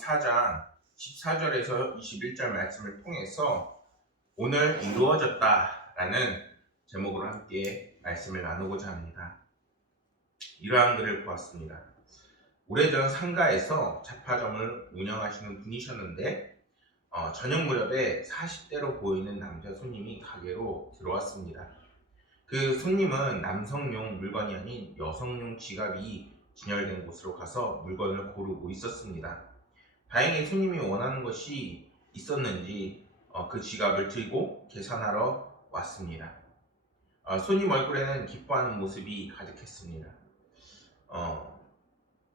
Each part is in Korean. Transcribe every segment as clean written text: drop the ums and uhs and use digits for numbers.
4장 14절에서 21절 말씀을 통해서 오늘 이루어졌다라는 제목으로 함께 말씀을 나누고자 합니다. 이러한 글을 보았습니다. 오래전 상가에서 잡화점을 운영하시는 분이셨는데 저녁 무렵에 40대로 보이는 남자 손님이 가게로 들어왔습니다. 그 손님은 남성용 물건이 아닌 여성용 지갑이 진열된 곳으로 가서 물건을 고르고 있었습니다. 다행히 손님이 원하는 것이 있었는지 그 지갑을 들고 계산하러 왔습니다. 손님 얼굴에는 기뻐하는 모습이 가득했습니다.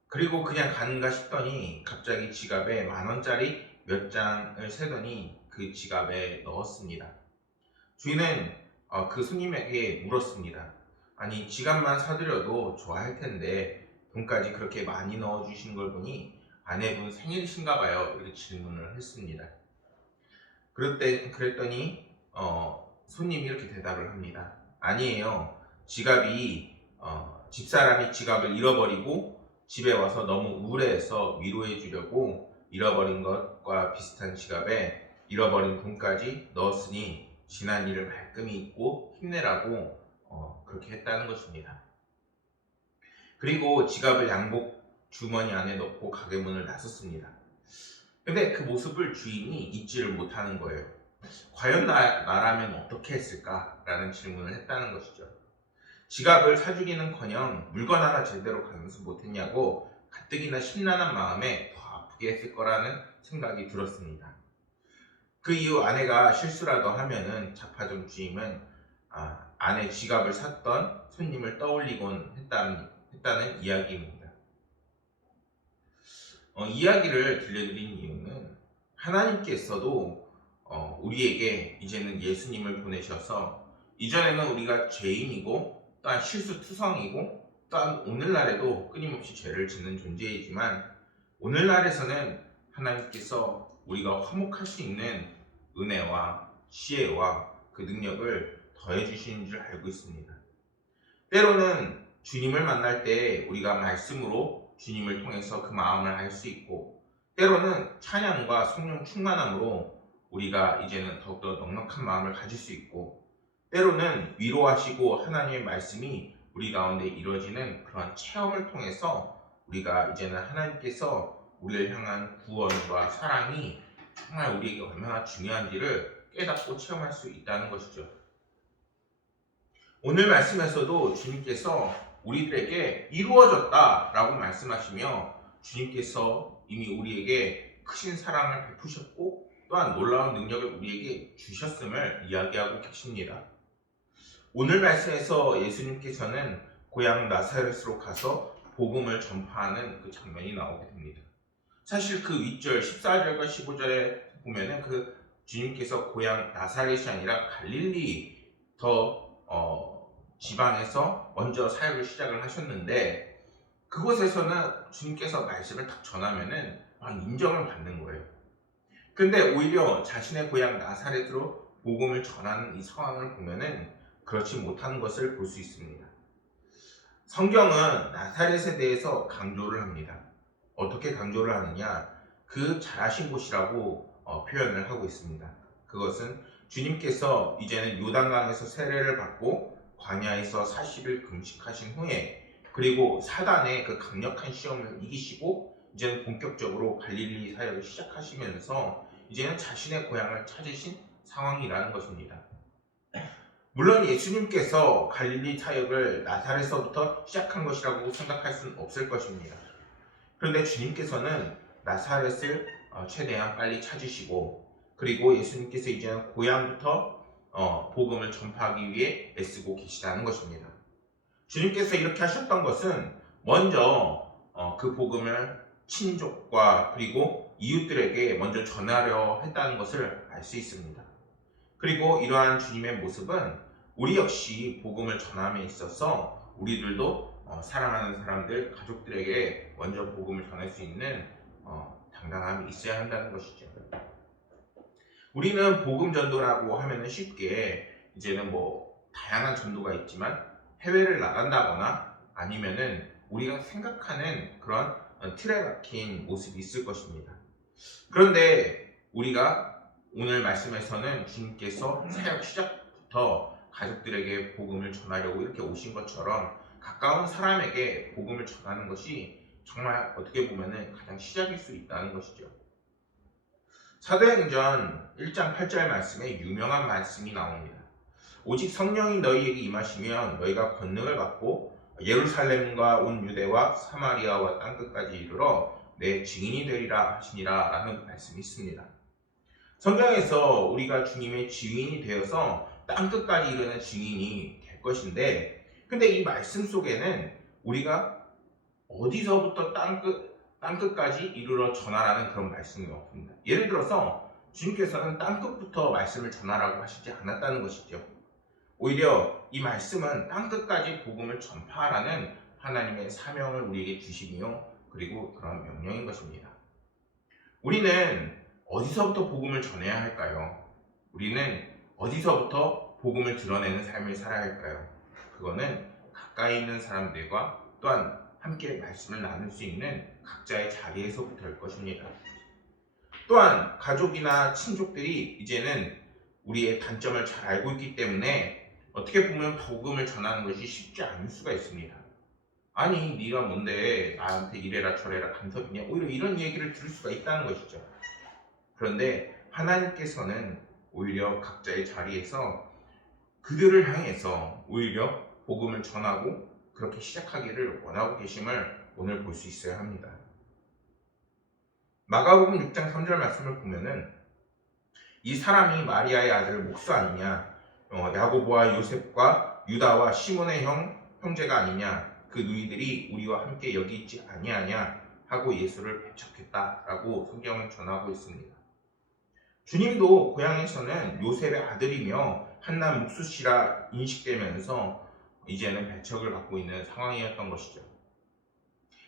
그리고 그냥 가는가 싶더니 갑자기 지갑에 10,000원짜리 몇 장을 세더니 그 지갑에 넣었습니다. 주인은 그 손님에게 물었습니다. 아니, 지갑만 사드려도 좋아할 텐데 돈까지 그렇게 많이 넣어주신 걸 보니 아내분 생일이신가 봐요. 이렇게 질문을 했습니다. 그랬더니 손님이 이렇게 대답을 합니다. 아니에요. 집사람이 지갑을 잃어버리고 집에 와서 너무 우울해해서 위로해 주려고 잃어버린 것과 비슷한 지갑에 잃어버린 돈까지 넣었으니 지난 일을 말끔히 잊고 힘내라고 그렇게 했다는 것입니다. 그리고 지갑을 양복 주머니 안에 넣고 가게 문을 나섰습니다. 근데 그 모습을 주인이 잊지를 못하는 거예요. 과연 나라면 어떻게 했을까라는 질문을 했다는 것이죠. 지갑을 사주기는커녕 물건 하나 제대로 감수 못했냐고 가뜩이나 심란한 마음에 더 아프게 했을 거라는 생각이 들었습니다. 그 이후 아내가 실수라도 하면은 잡화점 주임은 아내 지갑을 샀던 손님을 떠올리곤 했다는 이야기입니다. 이야기를 들려드린 이유는 하나님께서도 우리에게 이제는 예수님을 보내셔서 이전에는 우리가 죄인이고 또한 실수투성이고 또한 오늘날에도 끊임없이 죄를 짓는 존재이지만 오늘날에서는 하나님께서 우리가 화목할 수 있는 은혜와 지혜와 그 능력을 더해 주시는 줄 알고 있습니다. 때로는 주님을 만날 때 우리가 말씀으로 주님을 통해서 그 마음을 알 수 있고 때로는 찬양과 성령 충만함으로 우리가 이제는 더욱더 넉넉한 마음을 가질 수 있고 때로는 위로하시고 하나님의 말씀이 우리 가운데 이루어지는 그런 체험을 통해서 우리가 이제는 하나님께서 우리를 향한 구원과 사랑이 정말 우리에게 얼마나 중요한지를 깨닫고 체험할 수 있다는 것이죠. 오늘 말씀에서도 주님께서 우리들에게 이루어졌다라고 말씀하시며 주님께서 이미 우리에게 크신 사랑을 베푸셨고 또한 놀라운 능력을 우리에게 주셨음을 이야기하고 계십니다. 오늘 말씀에서 예수님께서는 고향 나사렛으로 가서 복음을 전파하는 그 장면이 나오게 됩니다. 사실 그 윗절 14절과 15절에 보면은 그 주님께서 고향 나사렛이 아니라 갈릴리 지방에서 먼저 사역을 시작을 하셨는데 그곳에서는 주님께서 말씀을 딱 전하면은 막 인정을 받는 거예요. 근데 오히려 자신의 고향 나사렛으로 복음을 전하는 이 상황을 보면은 그렇지 못하는 것을 볼 수 있습니다. 성경은 나사렛에 대해서 강조를 합니다. 어떻게 강조를 하느냐? 그 자라신 곳이라고 표현을 하고 있습니다. 그것은 주님께서 이제는 요단강에서 세례를 받고 광야에서 40일 금식하신 후에 그리고 사단의 그 강력한 시험을 이기시고 이제는 본격적으로 갈릴리 사역을 시작하시면서 이제는 자신의 고향을 찾으신 상황이라는 것입니다. 물론 예수님께서 갈릴리 사역을 나사렛에서부터 시작한 것이라고 생각할 수는 없을 것입니다. 그런데 주님께서는 나사렛을 최대한 빨리 찾으시고 그리고 예수님께서 이제는 고향부터 복음을 전파하기 위해 애쓰고 계시다는 것입니다. 주님께서 이렇게 하셨던 것은 먼저 그 복음을 친족과 그리고 이웃들에게 먼저 전하려 했다는 것을 알 수 있습니다. 그리고 이러한 주님의 모습은 우리 역시 복음을 전함에 있어서 우리들도 사랑하는 사람들, 가족들에게 먼저 복음을 전할 수 있는 당당함이 있어야 한다는 것이죠. 우리는 복음 전도라고 하면은 쉽게 이제는 다양한 전도가 있지만 해외를 나간다거나 아니면은 우리가 생각하는 그런 틀에 박힌 모습이 있을 것입니다. 그런데 우리가 오늘 말씀에서는 주님께서 사역 시작부터 가족들에게 복음을 전하려고 이렇게 오신 것처럼 가까운 사람에게 복음을 전하는 것이 정말 어떻게 보면 가장 시작일 수 있다는 것이죠. 사도행전 1장 8절 말씀에 유명한 말씀이 나옵니다. 오직 성령이 너희에게 임하시면 너희가 권능을 받고 예루살렘과 온 유대와 사마리아와 땅끝까지 이르러 내 증인이 되리라 하시니라 라는 말씀이 있습니다. 성경에서 우리가 주님의 증인이 되어서 땅끝까지 이르는 증인이 될 것인데, 근데 이 말씀 속에는 우리가 어디서부터 땅끝까지 이르러 전하라는 그런 말씀이 없습니다. 예를 들어서 주님께서는 땅끝부터 말씀을 전하라고 하시지 않았다는 것이죠. 오히려 이 말씀은 땅끝까지 복음을 전파하라는 하나님의 사명을 우리에게 주시며 그리고 그런 명령인 것입니다. 우리는 어디서부터 복음을 전해야 할까요? 우리는 어디서부터 복음을 드러내는 삶을 살아야 할까요? 그거는 가까이 있는 사람들과 또한 함께 말씀을 나눌 수 있는 각자의 자리에서부터일 것입니다. 또한 가족이나 친족들이 이제는 우리의 단점을 잘 알고 있기 때문에 어떻게 보면 복음을 전하는 것이 쉽지 않을 수가 있습니다. 아니 네가 뭔데 나한테 이래라 저래라 간섭이냐, 오히려 이런 얘기를 들을 수가 있다는 것이죠. 그런데 하나님께서는 오히려 각자의 자리에서 그들을 향해서 오히려 복음을 전하고 그렇게 시작하기를 원하고 계심을 오늘 볼 수 있어야 합니다. 마가복음 6장 3절 말씀을 보면은 이 사람이 마리아의 아들 목수 아니냐, 야고보와 요셉과 유다와 시몬의 형제가 아니냐, 그 누이들이 우리와 함께 여기 있지 아니하냐 하고 예수를 배척했다라고 성경은 전하고 있습니다. 주님도 고향에서는 요셉의 아들이며 한낱 목수시라 인식되면서 이제는 배척을 받고 있는 상황이었던 것이죠.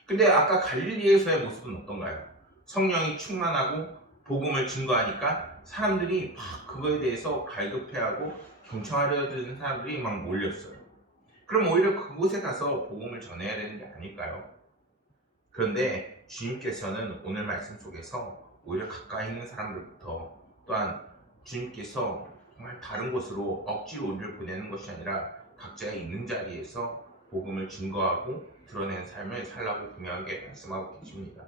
근데 아까 갈릴리에서의 모습은 어떤가요? 성령이 충만하고 복음을 증거하니까 사람들이 막 그거에 대해서 갈급해하고 경청하려 드는 사람들이 막 몰렸어요. 그럼 오히려 그곳에 가서 복음을 전해야 되는 게 아닐까요? 그런데 주님께서는 오늘 말씀 속에서 오히려 가까이 있는 사람들부터, 또한 주님께서 정말 다른 곳으로 억지로 우리를 보내는 것이 아니라 각자의 있는 자리에서 복음을 증거하고 드러내는 삶을 살라고 분명하게 말씀하고 계십니다.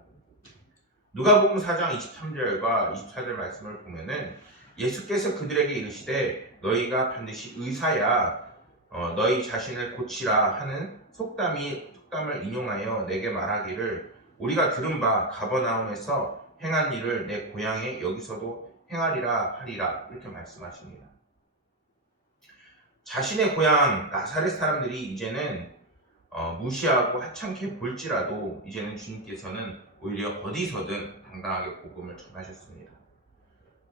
누가복음 4장 23절과 24절 말씀을 보면은 예수께서 그들에게 이르시되 너희가 반드시 의사야 너희 자신을 고치라 하는 속담을 인용하여 내게 말하기를 우리가 들은 바 가버나움에서 행한 일을 내 고향에 여기서도 행하리라 하리라, 이렇게 말씀하십니다. 자신의 고향 나사렛 사람들이 이제는 무시하고 하찮게 볼지라도 이제는 주님께서는 오히려 어디서든 당당하게 복음을 전하셨습니다.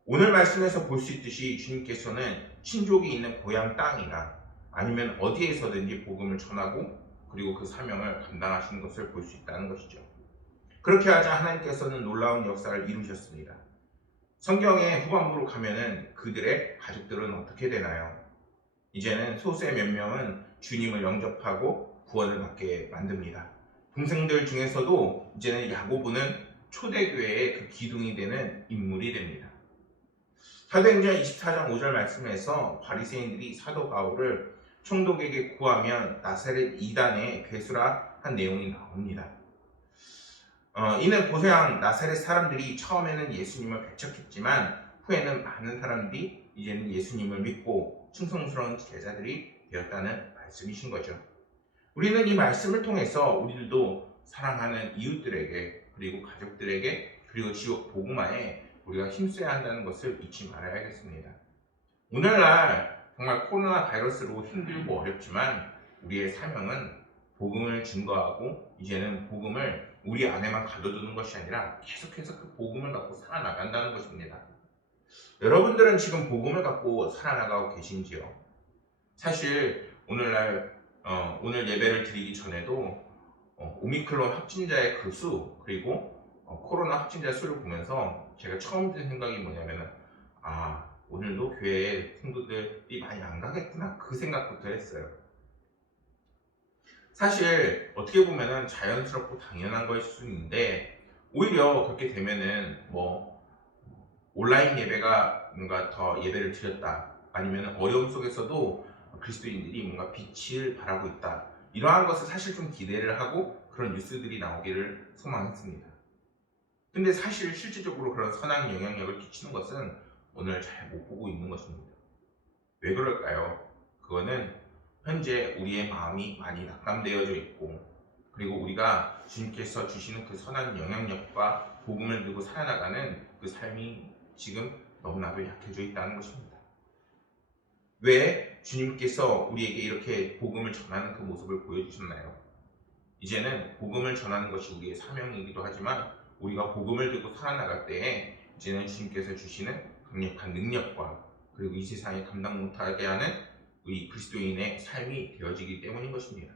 오늘 말씀에서 볼 수 있듯이 주님께서는 친족이 있는 고향 땅이나 아니면 어디에서든지 복음을 전하고 그리고 그 사명을 감당하시는 것을 볼 수 있다는 것이죠. 그렇게 하자 하나님께서는 놀라운 역사를 이루셨습니다. 성경의 후반부로 가면은 그들의 가족들은 어떻게 되나요? 이제는 소수의 몇 명은 주님을 영접하고 구원을 받게 만듭니다. 동생들 중에서도 이제는 야고보는 초대교회의 그 기둥이 되는 인물이 됩니다. 사도행전 24장 5절 말씀에서 바리새인들이 사도 바울을 총독에게 구하면 나사렛 이단의 괴수라 한 내용이 나옵니다. 이는 고향 나사렛 사람들이 처음에는 예수님을 배척했지만 후에는 많은 사람들이 이제는 예수님을 믿고 충성스러운 제자들이 되었다는 말씀이신 거죠. 우리는 이 말씀을 통해서 우리들도 사랑하는 이웃들에게 그리고 가족들에게 그리고 지역 복음화에 우리가 힘써야 한다는 것을 잊지 말아야겠습니다. 오늘날 정말 코로나 바이러스로 힘들고 어렵지만 우리의 사명은 복음을 증거하고 이제는 복음을 우리 안에만 가둬두는 것이 아니라 계속해서 그 복음을 갖고 살아나간다는 것입니다. 여러분들은 지금 복음을 갖고 살아나가고 계신지요? 사실 오늘날 오늘 예배를 드리기 전에도 오미크론 확진자의 그 수 그리고 코로나 확진자 수를 보면서 제가 처음 든 생각이 뭐냐면은 오늘도 교회에 성도들이 많이 안 가겠구나, 그 생각부터 했어요. 사실 어떻게 보면은 자연스럽고 당연한 것일 수 있는데 오히려 그렇게 되면은 온라인 예배가 뭔가 더 예배를 드렸다, 아니면 어려움 속에서도 그리스도인들이 뭔가 빛을 발하고 있다, 이러한 것을 사실 좀 기대를 하고 그런 뉴스들이 나오기를 소망했습니다. 근데 사실 실질적으로 그런 선한 영향력을 끼치는 것은 오늘 잘 못 보고 있는 것입니다. 왜 그럴까요? 그거는 현재 우리의 마음이 많이 낙담되어져 있고, 그리고 우리가 주님께서 주시는 그 선한 영향력과 복음을 들고 살아나가는 그 삶이 지금 너무나도 약해져 있다는 것입니다. 왜 주님께서 우리에게 이렇게 복음을 전하는 그 모습을 보여주셨나요? 이제는 복음을 전하는 것이 우리의 사명이기도 하지만, 우리가 복음을 들고 살아나갈 때에 이제는 주님께서 주시는 강력한 능력과, 그리고 이 세상에 감당 못하게 하는 우리 그리스도인의 삶이 되어지기 때문인 것입니다.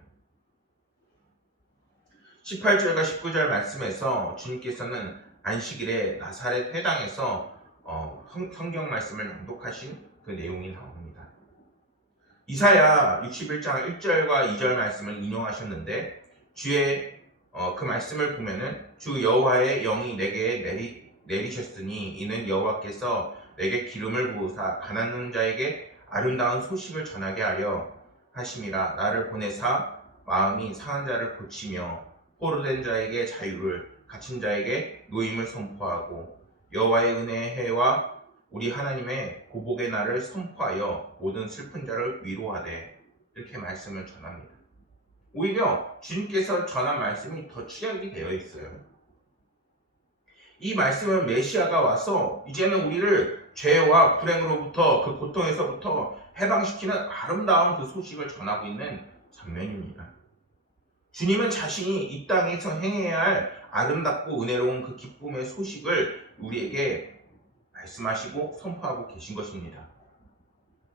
18절과 19절 말씀에서 주님께서는 안식일에 나사렛 회당에서 성경 말씀을 낭독하신 그 내용이 나옵니다. 이사야 61장 1절과 2절 말씀을 인용하셨는데, 주의 그 말씀을 보면은 주 여호와의 영이 내게 내리셨으니 이는 여호와께서 내게 기름을 부으사 가난한 자에게 아름다운 소식을 전하게 하려 하심이라. 나를 보내사 마음이 상한 자를 고치며 포로된 자에게 자유를, 갇힌 자에게 노임을 선포하고, 여호와의 은혜의 해와 우리 하나님의 보복의 날을 선포하여 모든 슬픈 자를 위로하되, 이렇게 말씀을 전합니다. 오히려 주님께서 전한 말씀이 더 취약이 되어 있어요. 이 말씀은 메시아가 와서 이제는 우리를 죄와 불행으로부터, 그 고통에서부터 해방시키는 아름다운 그 소식을 전하고 있는 장면입니다. 주님은 자신이 이 땅에서 행해야 할 아름답고 은혜로운 그 기쁨의 소식을 우리에게 말씀하시고 선포하고 계신 것입니다.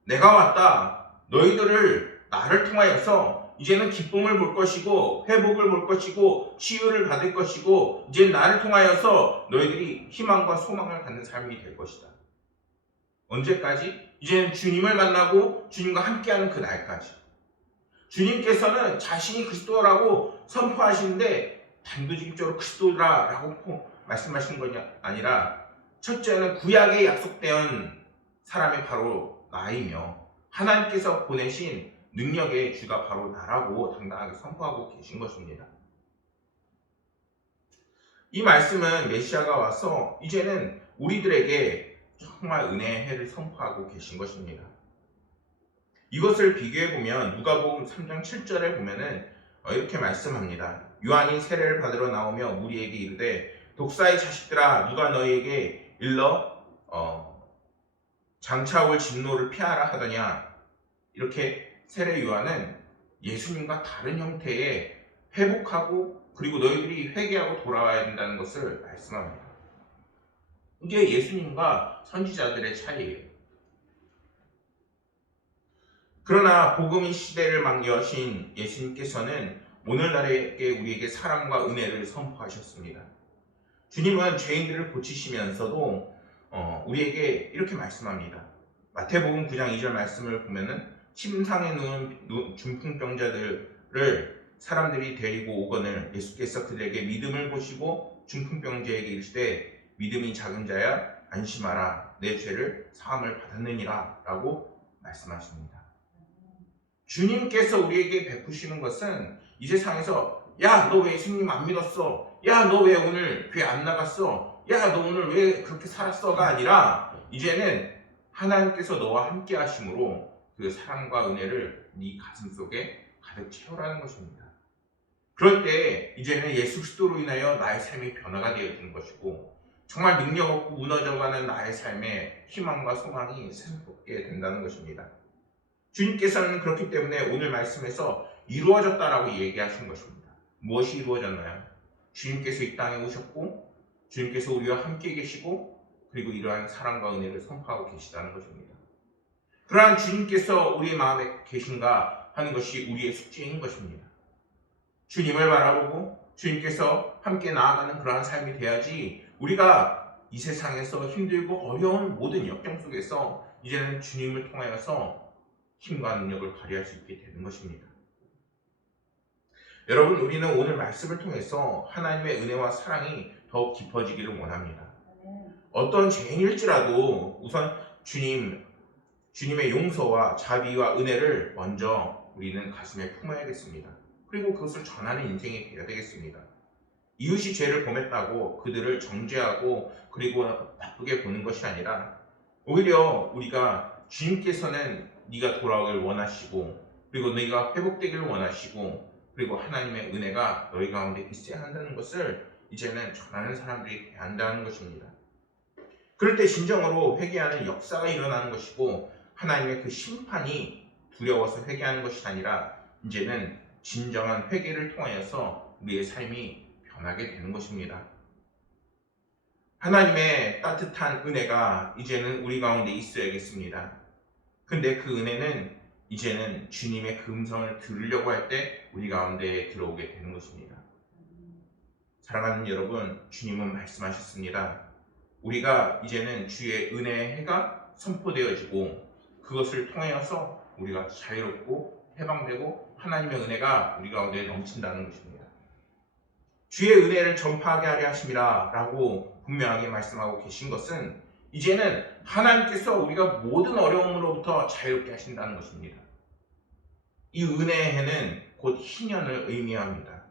내가 왔다. 너희들을 나를 통하여서 이제는 기쁨을 볼 것이고, 회복을 볼 것이고, 치유를 받을 것이고, 이제 나를 통하여서 너희들이 희망과 소망을 갖는 삶이 될 것이다. 언제까지? 이제는 주님을 만나고 주님과 함께하는 그 날까지. 주님께서는 자신이 그리스도라고 선포하시는데 단도직입적으로 그리스도라고 말씀하시는 것이 아니라, 첫째는 구약에 약속된 사람이 바로 나이며 하나님께서 보내신 능력의 주가 바로 나라고 당당하게 선포하고 계신 것입니다. 이 말씀은 메시아가 와서 이제는 우리들에게 정말 은혜의 해를 선포하고 계신 것입니다. 이것을 비교해보면 누가복음 3장 7절에 보면은 이렇게 말씀합니다. 요한이 세례를 받으러 나오며 무리에게 이르되, 독사의 자식들아, 누가 너희에게 일러 장차올 진노를 피하라 하더냐. 이렇게 세례 요한은 예수님과 다른 형태의 회복하고, 그리고 너희들이 회개하고 돌아와야 된다는 것을 말씀합니다. 이게 예수님과 선지자들의 차이예요. 그러나 복음의 시대를 막 여신 예수님께서는 오늘날에 우리에게 사랑과 은혜를 선포하셨습니다. 주님은 죄인들을 고치시면서도 우리에게 이렇게 말씀합니다. 마태복음 9장 2절 말씀을 보면은 침상에 누운 중풍병자들을 사람들이 데리고 오거늘 예수께서 그들에게 믿음을 보시고 중풍병자에게 이르시되, 믿음이 작은 자야 안심하라, 내 죄를 사함을 받았느니라 라고 말씀하십니다. 주님께서 우리에게 베푸시는 것은 이 세상에서 야, 너 왜 예수님 안 믿었어? 야, 너 왜 오늘 교회 안 나갔어? 야, 너 오늘 왜 그렇게 살았어?가 아니라, 이제는 하나님께서 너와 함께 하심으로 그 사랑과 은혜를 네 가슴 속에 가득 채우라는 것입니다. 그럴 때 이제는 예수 그리스도로 인하여 나의 삶이 변화가 되어지는 것이고, 정말 능력 없고 무너져가는 나의 삶에 희망과 소망이 새롭게 된다는 것입니다. 주님께서는 그렇기 때문에 오늘 말씀에서 이루어졌다라고 얘기하신 것입니다. 무엇이 이루어졌나요? 주님께서 이 땅에 오셨고, 주님께서 우리와 함께 계시고, 그리고 이러한 사랑과 은혜를 선포하고 계시다는 것입니다. 그러한 주님께서 우리 마음에 계신가 하는 것이 우리의 숙제인 것입니다. 주님을 바라보고 주님께서 함께 나아가는 그러한 삶이 돼야지, 우리가 이 세상에서 힘들고 어려운 모든 역경 속에서 이제는 주님을 통하여서 힘과 능력을 발휘할 수 있게 되는 것입니다. 여러분, 우리는 오늘 말씀을 통해서 하나님의 은혜와 사랑이 더욱 깊어지기를 원합니다. 어떤 죄인일지라도 우선 주님의 용서와 자비와 은혜를 먼저 우리는 가슴에 품어야겠습니다. 그리고 그것을 전하는 인생이 되어야 되겠습니다. 이웃이 죄를 범했다고 그들을 정죄하고 그리고 나쁘게 보는 것이 아니라 오히려 우리가 주님께서는 네가 돌아오길 원하시고 그리고 네가 회복되기를 원하시고 그리고 하나님의 은혜가 너희 가운데 있어야 한다는 것을 이제는 전하는 사람들이 돼야 한다는 것입니다. 그럴 때 진정으로 회개하는 역사가 일어나는 것이고 하나님의 그 심판이 두려워서 회개하는 것이 아니라 이제는 진정한 회개를 통하여서 우리의 삶이 변하게 되는 것입니다. 하나님의 따뜻한 은혜가 이제는 우리 가운데 있어야겠습니다. 근데 그 은혜는 이제는 주님의 그 음성을 들으려고 할 때 우리 가운데 들어오게 되는 것입니다. 사랑하는 여러분, 주님은 말씀하셨습니다. 우리가 이제는 주의 은혜의 해가 선포되어지고 그것을 통하여서 우리가 자유롭고 해방되고 하나님의 은혜가 우리 가운데 넘친다는 것입니다. 주의 은혜를 전파하게 하려 하심이라 라고 분명하게 말씀하고 계신 것은 이제는 하나님께서 우리가 모든 어려움으로부터 자유롭게 하신다는 것입니다. 이 은혜의 해는 곧 희년을 의미합니다.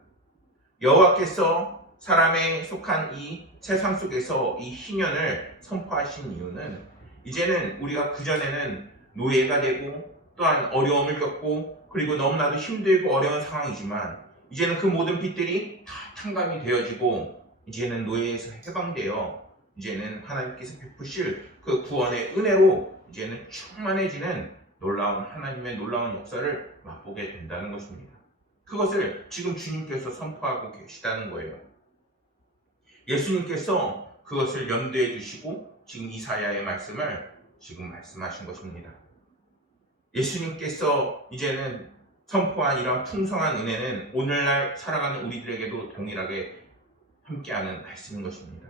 여호와께서 사람에 속한 이 세상 속에서 이 희년을 선포하신 이유는 이제는 우리가 그전에는 노예가 되고 또한 어려움을 겪고 그리고 너무나도 힘들고 어려운 상황이지만 이제는 그 모든 빛들이 다 탕감이 되어지고 이제는 노예에서 해방되어 이제는 하나님께서 베푸실 그 구원의 은혜로 이제는 충만해지는 놀라운 하나님의 놀라운 역사를 맛보게 된다는 것입니다. 그것을 지금 주님께서 선포하고 계시다는 거예요. 예수님께서 그것을 염두에 두시고 지금 이사야의 말씀을 지금 말씀하신 것입니다. 예수님께서 이제는 선포한 이런 풍성한 은혜는 오늘날 살아가는 우리들에게도 동일하게 함께하는 말씀인 것입니다.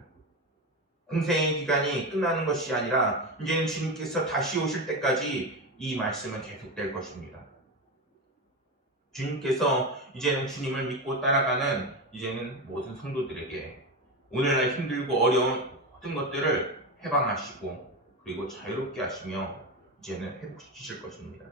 공생의 기간이 끝나는 것이 아니라 이제는 주님께서 다시 오실 때까지 이 말씀은 계속될 것입니다. 주님께서 이제는 주님을 믿고 따라가는 이제는 모든 성도들에게 오늘날 힘들고 어려운 모든 것들을 해방하시고 그리고 자유롭게 하시며 이제는 회복시키실 것입니다.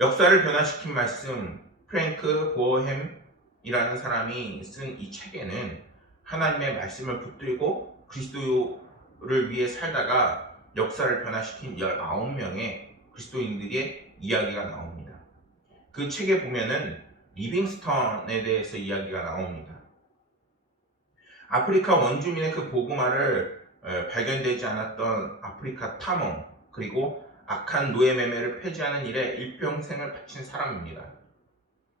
역사를 변화시킨 말씀 프랭크 보어햄이라는 사람이 쓴 이 책에는 하나님의 말씀을 붙들고 그리스도를 위해 살다가 역사를 변화시킨 19명의 그리스도인들의 이야기가 나옵니다. 그 책에 보면은 리빙스턴에 대해서 이야기가 나옵니다. 아프리카 원주민의 그 복음화를 발견되지 않았던 아프리카 탐험 그리고 악한 노예 매매를 폐지하는 일에 일평생을 바친 사람입니다.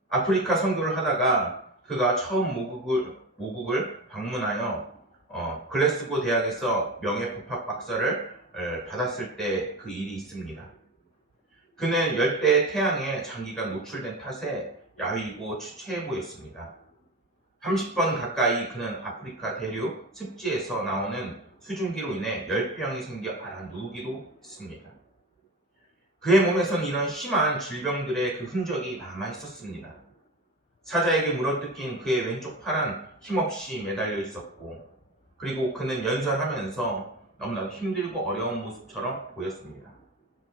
아프리카 선교를 하다가 그가 처음 모국을 방문하여 글래스고 대학에서 명예법학 박사를 받았을 때 그 일이 있습니다. 그는 열대 태양에 장기간 노출된 탓에 야위고 추체해 보였습니다. 30번 가까이 그는 아프리카 대륙 습지에서 나오는 수증기로 인해 열병이 생겨 앓아 누우기도 했습니다. 그의 몸에선 이런 심한 질병들의 그 흔적이 남아 있었습니다. 사자에게 물어뜯긴 그의 왼쪽 팔은 힘없이 매달려 있었고 그리고 그는 연설하면서 너무나도 힘들고 어려운 모습처럼 보였습니다.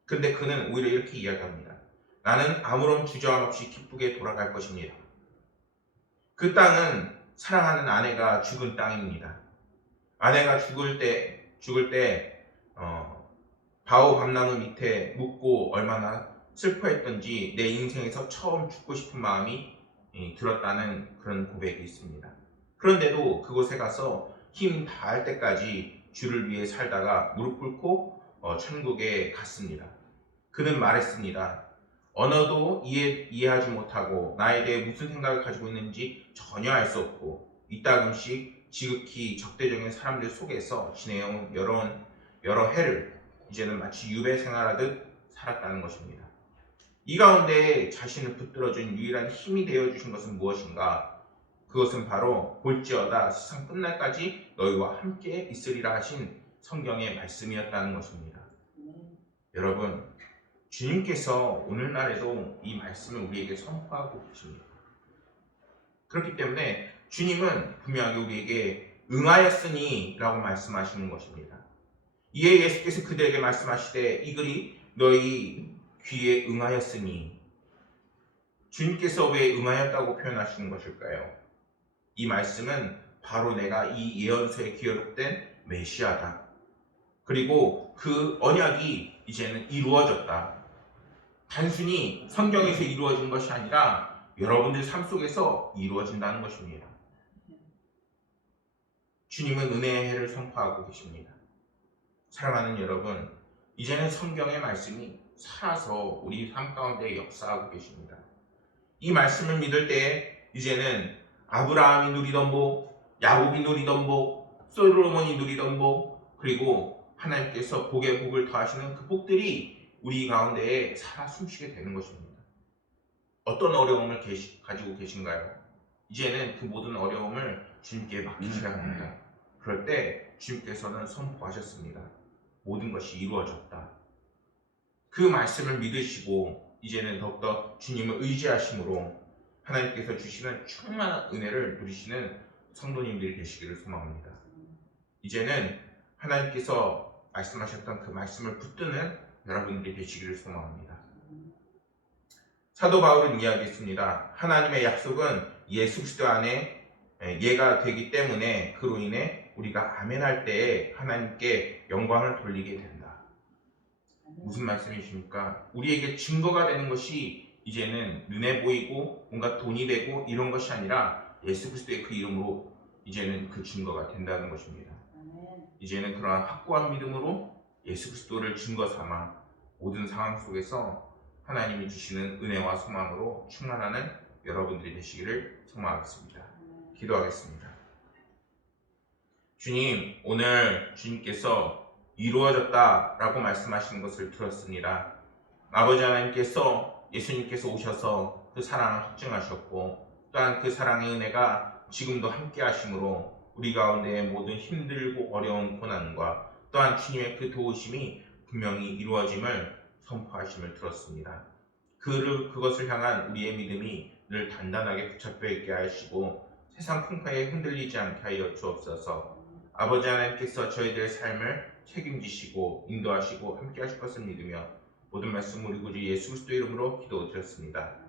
근데 그는 오히려 이렇게 이야기합니다. 나는 아무런 주저함 없이 기쁘게 돌아갈 것입니다. 그 땅은 사랑하는 아내가 죽은 땅입니다. 아내가 죽을 때 바오 밤나무 밑에 묵고 얼마나 슬퍼했던지 내 인생에서 처음 죽고 싶은 마음이 들었다는 그런 고백이 있습니다. 그런데도 그곳에 가서 힘 다할 때까지 주를 위해 살다가 무릎 꿇고 천국에 갔습니다. 그는 말했습니다. 언어도 이해하지 못하고 나에 대해 무슨 생각을 가지고 있는지 전혀 알 수 없고 이따금씩 지극히 적대적인 사람들 속에서 지내온 여러 해를 이제는 마치 유배 생활하듯 살았다는 것입니다. 이 가운데 자신을 붙들어준 유일한 힘이 되어주신 것은 무엇인가? 그것은 바로 볼지어다 세상 끝날까지 너희와 함께 있으리라 하신 성경의 말씀이었다는 것입니다. 여러분, 주님께서 오늘날에도 이 말씀을 우리에게 선포하고 계십니다. 그렇기 때문에 주님은 분명하게 우리에게 응하였으니 라고 말씀하시는 것입니다. 이에 예수께서 그들에게 말씀하시되 이 글이 너희 귀에 응하였으니, 주님께서 왜 응하였다고 표현하시는 것일까요? 이 말씀은 바로 내가 이 예언서에 기록된 메시아다. 그리고 그 언약이 이제는 이루어졌다. 단순히 성경에서 이루어진 것이 아니라 여러분들 삶 속에서 이루어진다는 것입니다. 주님은 은혜의 해를 선포하고 계십니다. 사랑하는 여러분, 이제는 성경의 말씀이 살아서 우리 삶 가운데 역사하고 계십니다. 이 말씀을 믿을 때 이제는 아브라함이 누리던 복, 야곱이 누리던 복, 솔로몬이 누리던 복, 그리고 하나님께서 복에 복을 더하시는 그 복들이 우리 가운데에 살아 숨쉬게 되는 것입니다. 어떤 어려움을 가지고 계신가요? 이제는 그 모든 어려움을 주님께 맡기셔야 합니다. 그럴 때 주님께서는 선포하셨습니다. 모든 것이 이루어졌다. 그 말씀을 믿으시고 이제는 더욱더 주님을 의지하심으로 하나님께서 주시는 충만한 은혜를 누리시는 성도님들이 되시기를 소망합니다. 이제는 하나님께서 말씀하셨던 그 말씀을 붙드는 여러분들이 되시기를 소망합니다. 사도 바울은 이야기했습니다. 하나님의 약속은 예수 그리스도 안에 예가 되기 때문에 그로 인해 우리가 아멘할 때에 하나님께 영광을 돌리게 된다. 무슨 말씀이십니까? 우리에게 증거가 되는 것이 이제는 눈에 보이고 뭔가 돈이 되고 이런 것이 아니라 예수 그리스도의 그 이름으로 이제는 그 증거가 된다는 것입니다. 이제는 그러한 확고한 믿음으로 예수 그리스도를 증거 삼아 모든 상황 속에서 하나님이 주시는 은혜와 소망으로 충만하는 여러분들이 되시기를 소망하겠습니다. 기도하겠습니다. 주님, 오늘 주님께서 이루어졌다라고 말씀하시는 것을 들었습니다. 아버지 하나님께서 예수님께서 오셔서 그 사랑을 확증하셨고 또한 그 사랑의 은혜가 지금도 함께 하심으로 우리 가운데의 모든 힘들고 어려운 고난과 또한 주님의 그 도우심이 분명히 이루어짐을 선포하심을 들었습니다. 그것을 향한 우리의 믿음이 늘 단단하게 붙잡혀 있게 하시고 세상 풍파에 흔들리지 않게 하여 주옵소서. 아버지 하나님께서 저희들의 삶을 책임지시고 인도하시고 함께 하실 것을 믿으며 모든 말씀 우리 구주 예수 그리스도 이름으로 기도드렸습니다.